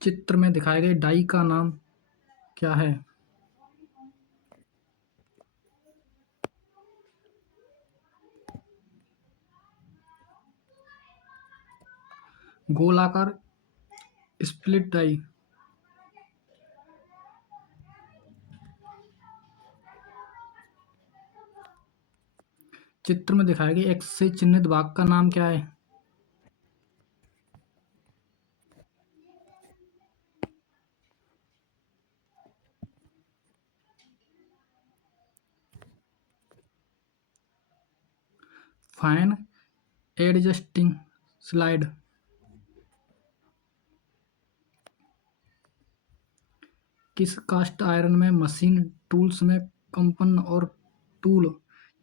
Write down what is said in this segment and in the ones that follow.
चित्र में दिखाए गए डाई का नाम क्या है? गोलाकार स्प्लिट डाई। चित्र में दिखाए गए एक्स से चिन्हित भाग का नाम क्या है? Fine adjusting slide. किस कास्ट आयरन में मशीन टूल्स में कंपन और टूल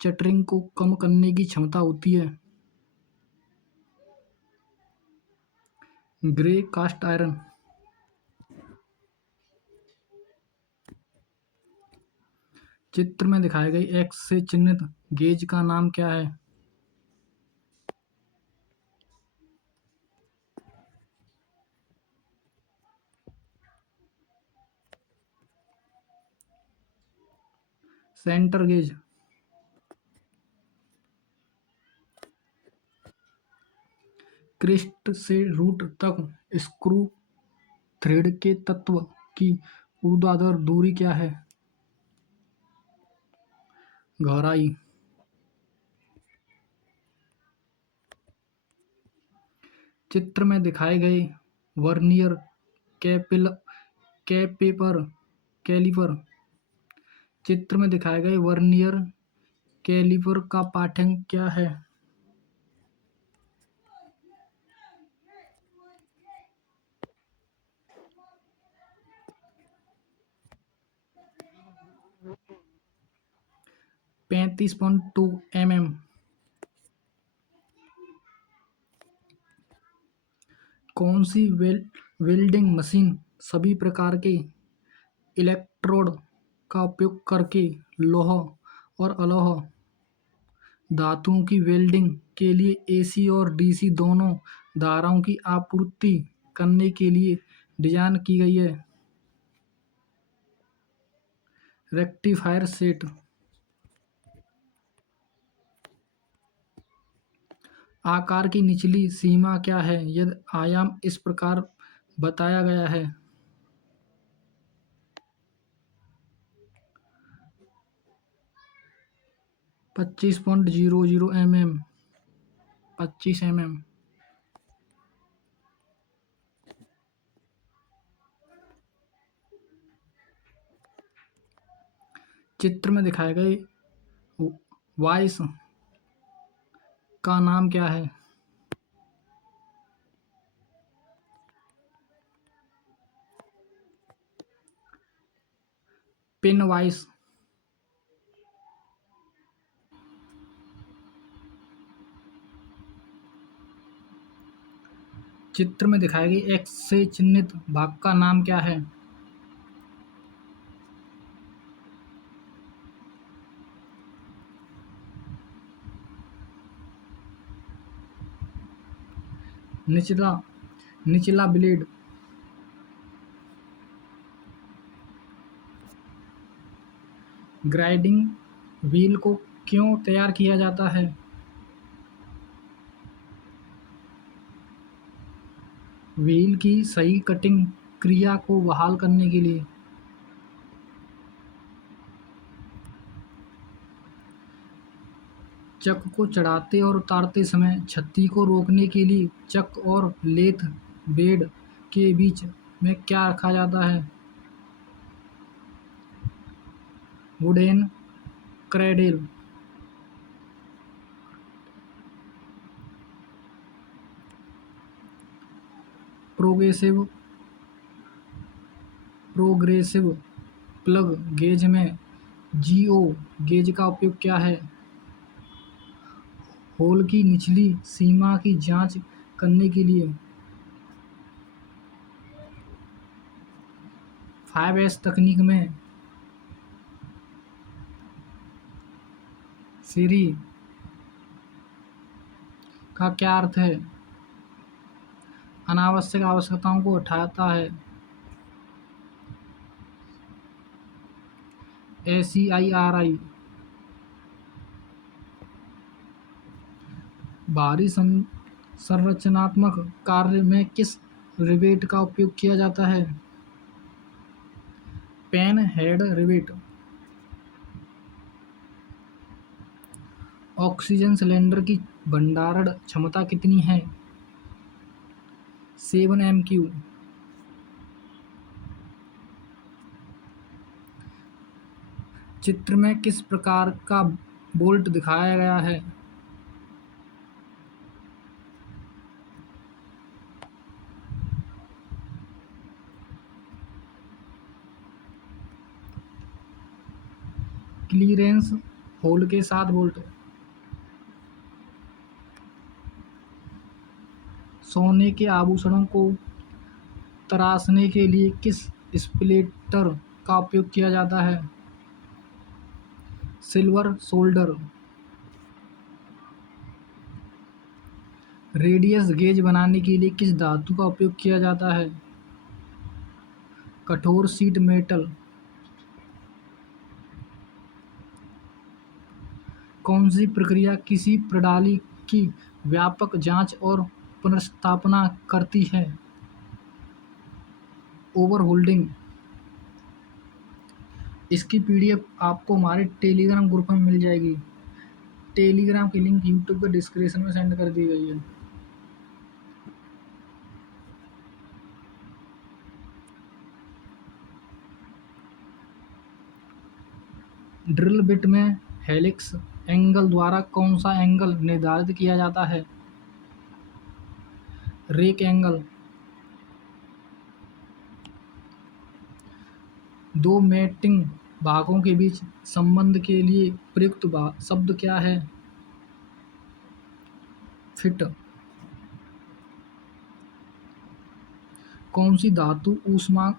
चटरिंग को कम करने की क्षमता होती है? Grey cast iron. चित्र में दिखाए गए एक्स से चिन्हित गेज का नाम क्या है? Centre gauge. क्रिस्ट से रूट तक स्क्रू थ्रेड के तत्व की ऊर्ध्वाधर दूरी क्या है? गहराई। चित्र में दिखाए गए वर्नियर कैपेपर कैलिपर। चित्र में दिखाए गए वर्नियर कैलिपर का पाठ्यांक क्या है? (35.2 mm) कौन सी वेल्डिंग मशीन सभी प्रकार के इलेक्ट्रोड का उपयोग करके लौह और अलोह धातुओं की वेल्डिंग के लिए एसी और डीसी दोनों धाराओं की आपूर्ति करने के लिए डिज़ाइन की गई है? Rectifier set. आकार की निचली सीमा क्या है यदि आयाम इस प्रकार बताया गया है? 25.00 mm। 25 mm। चित्र में दिखाए गए वॉइस का नाम क्या है? Pin voice. चित्र में दिखाए गए एक्स से चिन्हित भाग का नाम क्या है? निचला निचला ब्लेड। ग्राइंडिंग व्हील को क्यों तैयार किया जाता है? व्हील की सही कटिंग क्रिया को बहाल करने के लिए। चक को चढ़ाते और उतारते समय क्षति को रोकने के लिए चक और लेथ बेड के बीच में क्या रखा जाता है? Wooden cradle. Progressive plug gauge में जीओ गेज का उपयोग क्या है? होल की निचली सीमा की जांच करने के लिए। 5S तकनीक में सीरी का क्या अर्थ है? अनावश्यक आवश्यकताओं को हटाता है। ACIRI भारी संरचनात्मक कार्य में किस रिवेट का उपयोग किया जाता है? Pan head rivet. Oxygen cylinder की भंडारण क्षमता कितनी है? 7 MQ। चित्र में किस प्रकार का बोल्ट दिखाया गया है? क्लीयरेंस होल के साथ बोल्ट। सोने के आभूषणों को तराशने के लिए किस स्प्लिटर का उपयोग किया जाता है? Silver solder. रेडियस गेज बनाने के लिए किस धातु का उपयोग किया जाता है? कठोर शीट मेटल। कौन सी प्रक्रिया किसी प्रणाली की व्यापक जांच और पुनर्स्थापना करती है? ओवरहोल्डिंग। इसकी PDF आपको हमारे टेलीग्राम ग्रुप में मिल जाएगी। टेलीग्राम की लिंक यूट्यूब के डिस्क्रिप्शन में सेंड कर दी गई है। ड्रिल बिट में हेलिक्स एंगल द्वारा कौन सा एंगल निर्धारित किया जाता है? Rake angle. दो मैटिंग भागों के बीच संबंध के लिए प्रयुक्त शब्द क्या है? फिट। कौन सी धातु ऊष्मा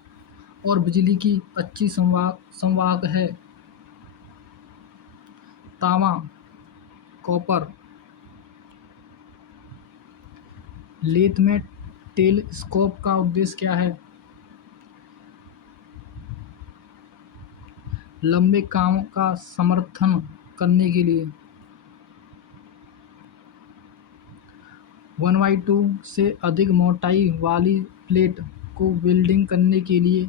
और बिजली की अच्छी संवाहक है? तांबा। कॉपर। लेथ में टेलीस्कोप का उद्देश्य क्या है? लंबे काम का समर्थन करने के लिए। 1/2 से अधिक मोटाई वाली प्लेट को वेल्डिंग करने के लिए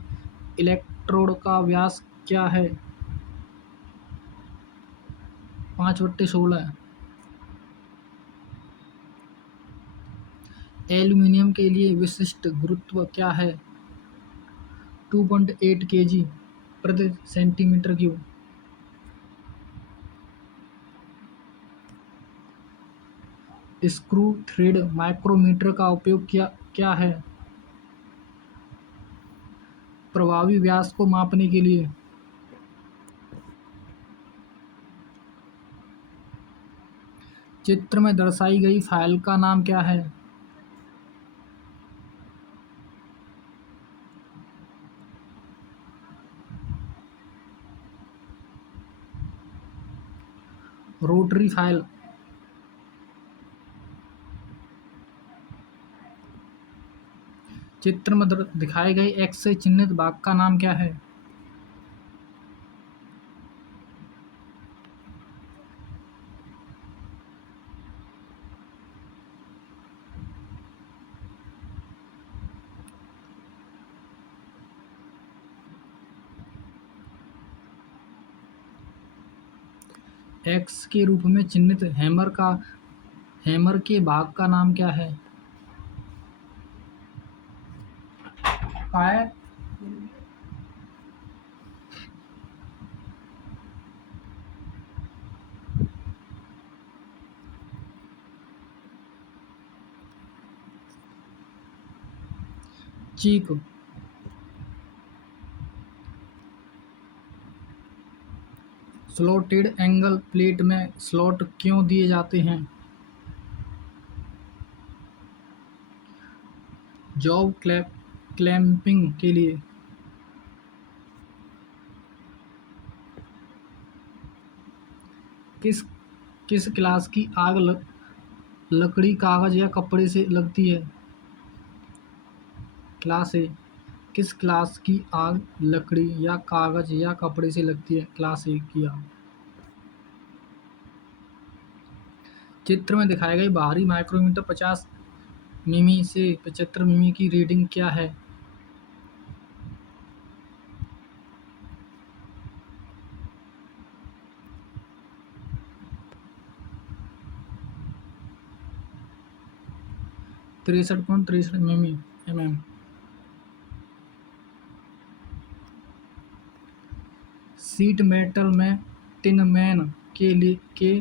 इलेक्ट्रोड का व्यास क्या है? 5/16। एल्यूमीनियम के लिए विशिष्ट गुरुत्व क्या है? 2.8 kg प्रति centimetre cube. Screw thread micrometer का उपयोग क्या है? प्रभावी व्यास को मापने के लिए। चित्र में दर्शाई गई फाइल का नाम क्या है? Rotary file. चित्र में दिखाए गए X से चिन्हित भाग का नाम क्या है? X के रूप में चिन्हित हैमर के भाग का नाम क्या है? फायर। चीक। स्लॉटेड एंगल प्लेट में स्लॉट क्यों दिए जाते हैं? जॉब क्लैंपिंग के लिए। किस किस क्लास की आग लकड़ी कागज या कपड़े से लगती है? क्लास ए। किस क्लास की आग लकड़ी या कागज या कपड़े से लगती है? क्लास ए की आग। चित्र में दिखाए गए बाहरी माइक्रोमीटर 50 मिमी से 75 मिमी की रीडिंग क्या है? (63.63 मिमी mm). शीट मेटल में टिनमैन के लिए के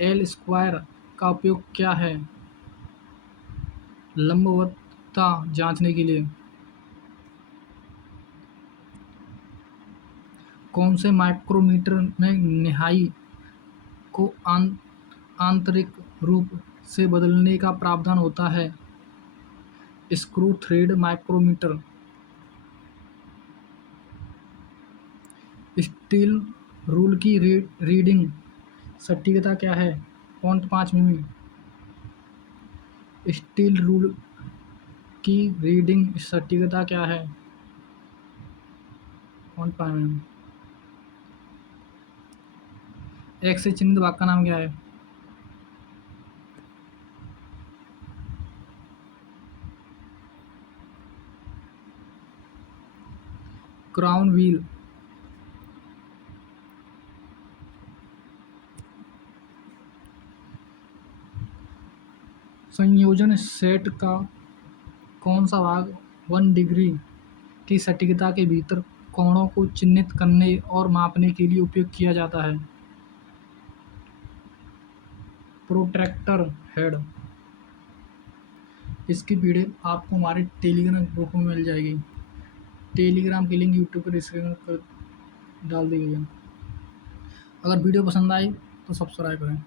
एल स्क्वायर का उपयोग क्या है? लंबवतता जांचने के लिए। कौन से माइक्रोमीटर में निहाई को आंतरिक रूप से बदलने का प्रावधान होता है? Screw thread micrometer. Steel rule की रीडिंग सटीकता क्या है? 0.5 मिमी। स्टील रूल की रीडिंग सटीकता क्या है? 0.5 मिमी। एक्स से चिन्हित भाग का नाम क्या है? Crown wheel. संयोजन सेट का कौन सा भाग 1 डिग्री की सटीकता के भीतर कोणों को चिह्नित करने और मापने के लिए उपयोग किया जाता है? Protractor head. इसकी पीडीएफ आपको हमारे टेलीग्राम ग्रुप में मिल जाएगी। टेलीग्राम की लिंक यूट्यूब पर डिस्क्रिप्शन पर डाल दी गई है। अगर वीडियो पसंद आई तो सब्सक्राइब करें।